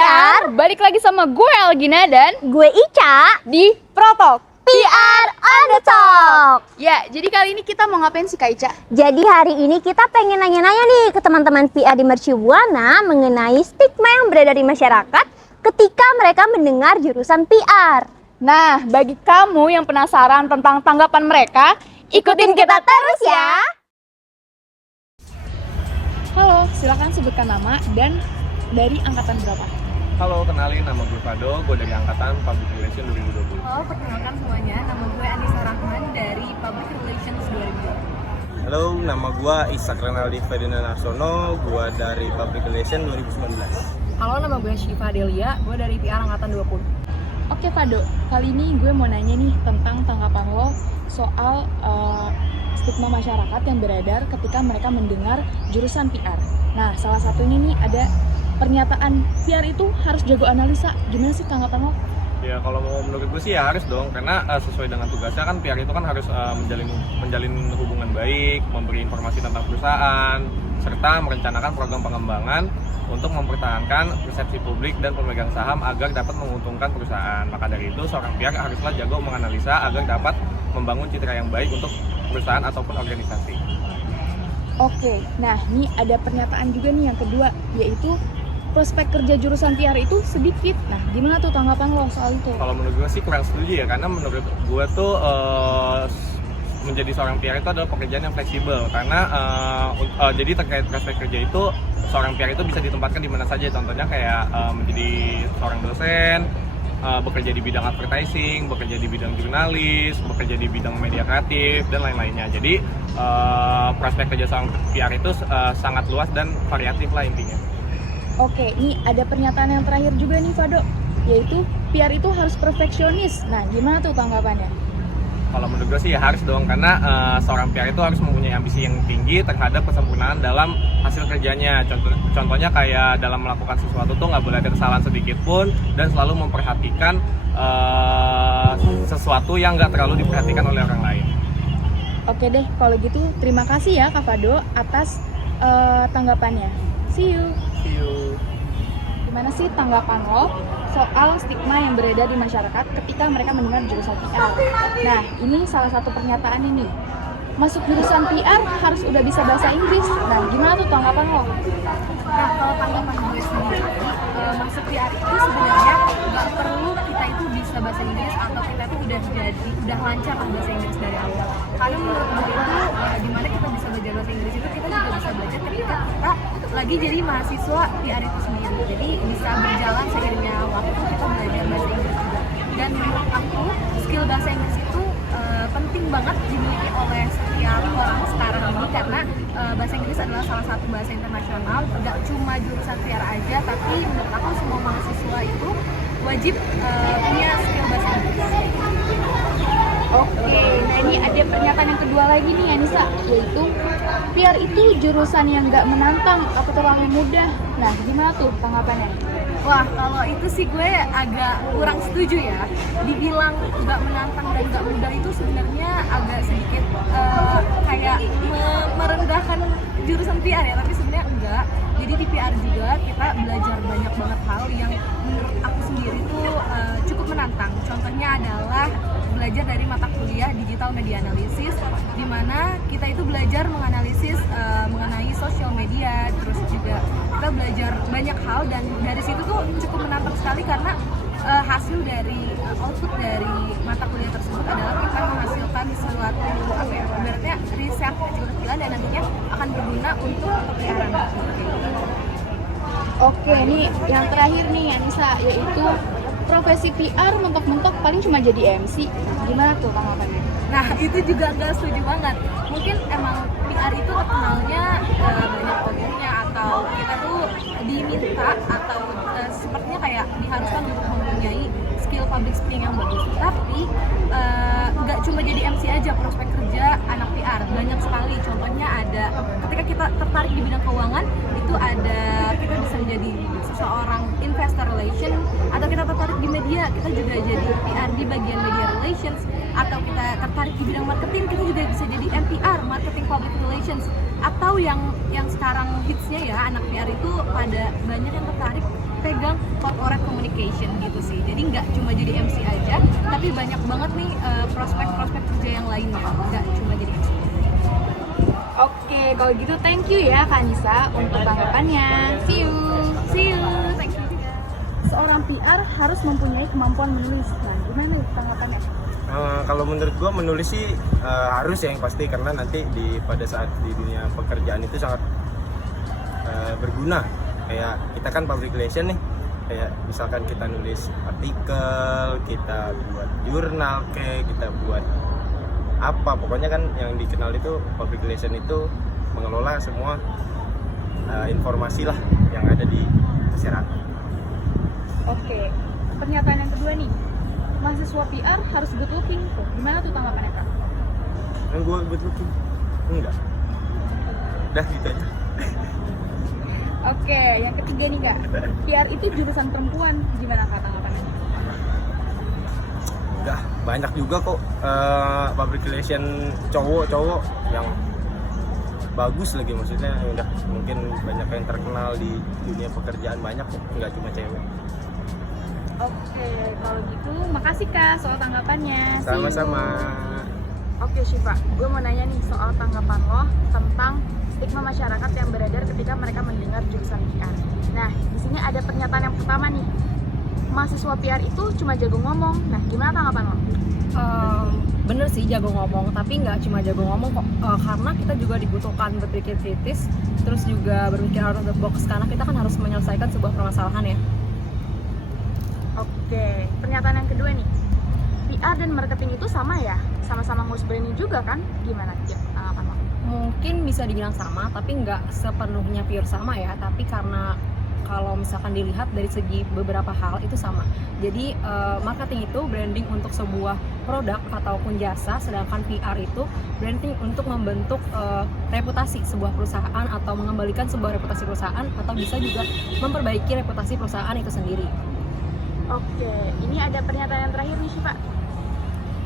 PR, balik lagi sama gue Algina dan gue Ica di Protok PR on the Top. Ya, jadi kali ini kita mau ngapain sih Kak Ica? Jadi hari ini kita pengen nanya-nanya nih ke teman-teman PR di Merci Buana mengenai stigma yang beredar di masyarakat ketika mereka mendengar jurusan PR. Nah, bagi kamu yang penasaran tentang tanggapan mereka, ikutin kita terus ya. Halo, silakan sebutkan nama dan dari angkatan berapa? Halo, kenalin nama gue Fado, gue dari Angkatan Public Relations 2020. Halo, perkenalkan semuanya, nama gue Anissa Rahman dari Public Relations 2020. Halo, nama gue Ishak Renaldi Ferdinand Arsono, gue dari Public Relations 2019. Halo, nama gue Syifa Delia, gue dari PR Angkatan 20. Oke Fado, kali ini gue mau nanya nih tentang tanggapan lo soal stigma masyarakat yang beredar ketika mereka mendengar jurusan PR. Nah, salah satunya nih ada pernyataan PR itu harus jago analisa. Gimana sih tanggapan lo? Ya kalau mau menurut gue sih ya harus dong, karena sesuai dengan tugasnya kan PR itu kan harus menjalin hubungan baik, memberi informasi tentang perusahaan, serta merencanakan program pengembangan untuk mempertahankan persepsi publik dan pemegang saham agar dapat menguntungkan perusahaan. Maka dari itu seorang PR haruslah jago menganalisa agar dapat membangun citra yang baik untuk perusahaan ataupun organisasi. Oke, nah ini ada pernyataan juga nih yang kedua, yaitu prospek kerja jurusan PR itu sedikit. Nah, gimana tuh tanggapan lo soal itu? Kalau menurut gue sih kurang setuju ya, karena menurut gue tuh menjadi seorang PR itu adalah pekerjaan yang fleksibel. Karena jadi terkait prospek kerja itu, seorang PR itu bisa ditempatkan di mana saja. Contohnya kayak menjadi seorang dosen, bekerja di bidang advertising, bekerja di bidang jurnalis, bekerja di bidang media kreatif, dan lain-lainnya. Jadi prospek kerja seorang PR itu sangat luas dan variatif lah intinya. Oke, ini ada pernyataan yang terakhir juga nih Fado, yaitu PR itu harus perfeksionis. Nah, gimana tuh tanggapannya? Kalau menurut gue sih ya harus dong, karena seorang PR itu harus mempunyai ambisi yang tinggi terhadap kesempurnaan dalam hasil kerjanya. Contohnya kayak dalam melakukan sesuatu tuh nggak boleh ada kesalahan sedikit pun, dan selalu memperhatikan sesuatu yang nggak terlalu diperhatikan oleh orang lain. Oke deh, kalau gitu terima kasih ya Kak Fado atas tanggapannya. See you. See you. Gimana sih tanggapan lo soal stigma yang beredar di masyarakat ketika mereka mendengar jurusan PR? Nah, ini salah satu pernyataan ini. Masuk jurusan PR harus udah bisa bahasa Inggris. Nah, gimana tuh tanggapan lo? Nah, kalau tanggapan gue sendiri, masuk PR itu sebenarnya nggak perlu kita itu bisa bahasa Inggris atau kita itu udah lancar lah bahasa Inggris dari awal. Karena menurut gue itu dimana kita bisa belajar bahasa Inggris itu kita juga bisa belajar ketika kita lagi jadi mahasiswa PR itu sendiri. Jadi bisa berjalan seiringnya waktu kita belajar bahasa Inggris juga. Dan menurut aku skill bahasa Inggris itu penting banget dimiliki oleh setiap orang sekarang ini, karena bahasa Inggris adalah salah satu bahasa internasional. Tidak cuma jurusan PR aja, tapi menurut aku semua mahasiswa itu wajib punya skill bahasa Inggris. Oke, nah ini ada pernyataan yang kedua lagi nih Anissa, yaitu PR itu jurusan yang nggak menantang atau terlalu mudah. Nah, gimana tuh tanggapannya? Wah, kalau itu sih gue agak kurang setuju ya. Dibilang nggak menantang dan nggak mudah itu sebenarnya agak sedikit kayak merendahkan jurusan PR ya, tapi sebenarnya enggak. Jadi di PR juga kita belajar banyak banget hal yang menurut aku sendiri tuh cukup menantang. Contohnya adalah belajar dari mata kuliah digital media analisis, di mana kita itu belajar menganalisis mengenai sosial media, terus juga kita belajar banyak hal, dan dari situ tuh cukup menantang sekali karena hasil dari output dari mata kuliah tersebut adalah kita menghasilkan suatu ibaratnya riset kecil-kecilan dan nantinya akan berguna untuk PR-an. Oke, ini yang terakhir nih Anissa, yaitu profesi PR mentok-mentok paling cuma jadi MC. Gimana tuh tanggapannya? Nah, itu juga nggak setuju banget. Mungkin emang PR itu terkenalnya banyak programnya, atau kita tuh diminta atau sepertinya kayak diharuskan untuk mempunyai skill public speaking yang bagus. Tapi nggak cuma jadi MC aja prospek kerja anak PR, banyak sekali. Contohnya ada ketika kita tertarik di bidang keuangan, itu ada kita bisa menjadi seseorang investor relation, atau kita tertarik di media, kita juga jadi PR di bagian media relations, atau kita tertarik di bidang marketing, kita juga bisa jadi MPR, marketing public relations, atau yang sekarang hitsnya ya anak PR itu pada banyak yang tertarik pegang corporate communication gitu sih. Jadi nggak cuma jadi MC aja, tapi banyak banget nih prospek-prospek kerja yang lain, nggak cuma jadi MC. Oke, kalau gitu thank you ya Kak Nisa untuk tanggapannya. See you. See you, thank you. Seorang PR harus mempunyai kemampuan menulis. Nah, gimana nih tanggapannya? Kalau menurut gua menulis sih harus ya, yang pasti, karena nanti pada saat di dunia pekerjaan itu sangat berguna. Kayak kita kan public relation nih, kayak misalkan kita nulis artikel, kita buat jurnal, kita buat apa, pokoknya kan yang dikenal itu public relation itu mengelola semua informasi lah yang ada di masyarakat. Oke, pernyataan yang kedua nih, mahasiswa PR harus good looking. Tuh, gimana tuh tanggapannya Kak? Yang gue betul enggak, udah gitu aja. Oke, yang ketiga nih Kak, PR itu jurusan perempuan. Gimana Kak tanggapannya? Enggak, banyak juga kok public relation cowok-cowok yang bagus lagi, maksudnya udah mungkin banyak yang terkenal di dunia pekerjaan, banyak kok, nggak cuma cewek. Oke, kalau gitu makasih Kak soal tanggapannya. See you. Sama-sama. Oke Syifa, gue mau nanya nih soal tanggapan lo tentang stigma masyarakat yang beredar ketika mereka mendengar jurusan PR. Nah, di sini ada pernyataan yang pertama nih, mahasiswa PR itu cuma jago ngomong. Nah, gimana tanggapan lo? Bener sih jago ngomong, tapi nggak cuma jago ngomong kok, karena kita juga dibutuhkan berpikir kritis, terus juga berpikir out of the box, karena kita kan harus menyelesaikan sebuah permasalahan ya. Oke, pernyataan yang kedua nih, PR dan marketing itu sama ya? Sama-sama ngurus branding juga kan? Gimana ya tanggapan lo? Mungkin bisa dibilang sama, tapi nggak sepenuhnya pure sama ya, tapi karena kalau misalkan dilihat dari segi beberapa hal itu sama. Jadi marketing itu branding untuk sebuah produk ataupun jasa, sedangkan PR itu branding untuk membentuk reputasi sebuah perusahaan atau mengembalikan sebuah reputasi perusahaan, atau bisa juga memperbaiki reputasi perusahaan itu sendiri. Oke, ini ada pernyataan yang terakhir nih Syifa.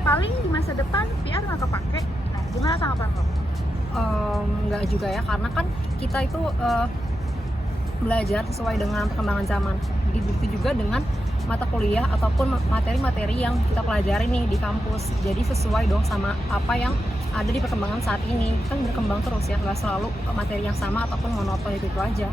Paling di masa depan PR nggak kepake. Nah, gimana tanggapan lo? Nggak juga ya, karena kan kita itu belajar sesuai dengan perkembangan zaman. Begitu juga dengan mata kuliah ataupun materi-materi yang kita pelajari nih di kampus. Jadi sesuai dong sama apa yang ada di perkembangan saat ini. Kan berkembang terus ya, nggak selalu materi yang sama ataupun monoton itu aja.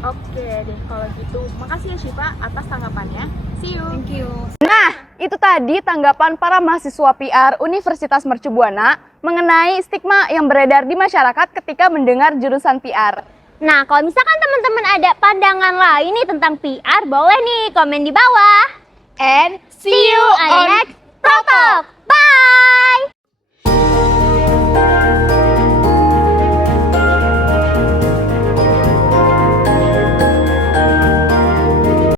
Oke deh, kalau gitu makasih ya Syifa atas tanggapannya. See you. Thank you. Nah, itu tadi tanggapan para mahasiswa PR Universitas Mercu Buana mengenai stigma yang beredar di masyarakat ketika mendengar jurusan PR. Nah, kalau misalkan teman-teman ada pandangan lain nih tentang PR, boleh nih komen di bawah. And See you on next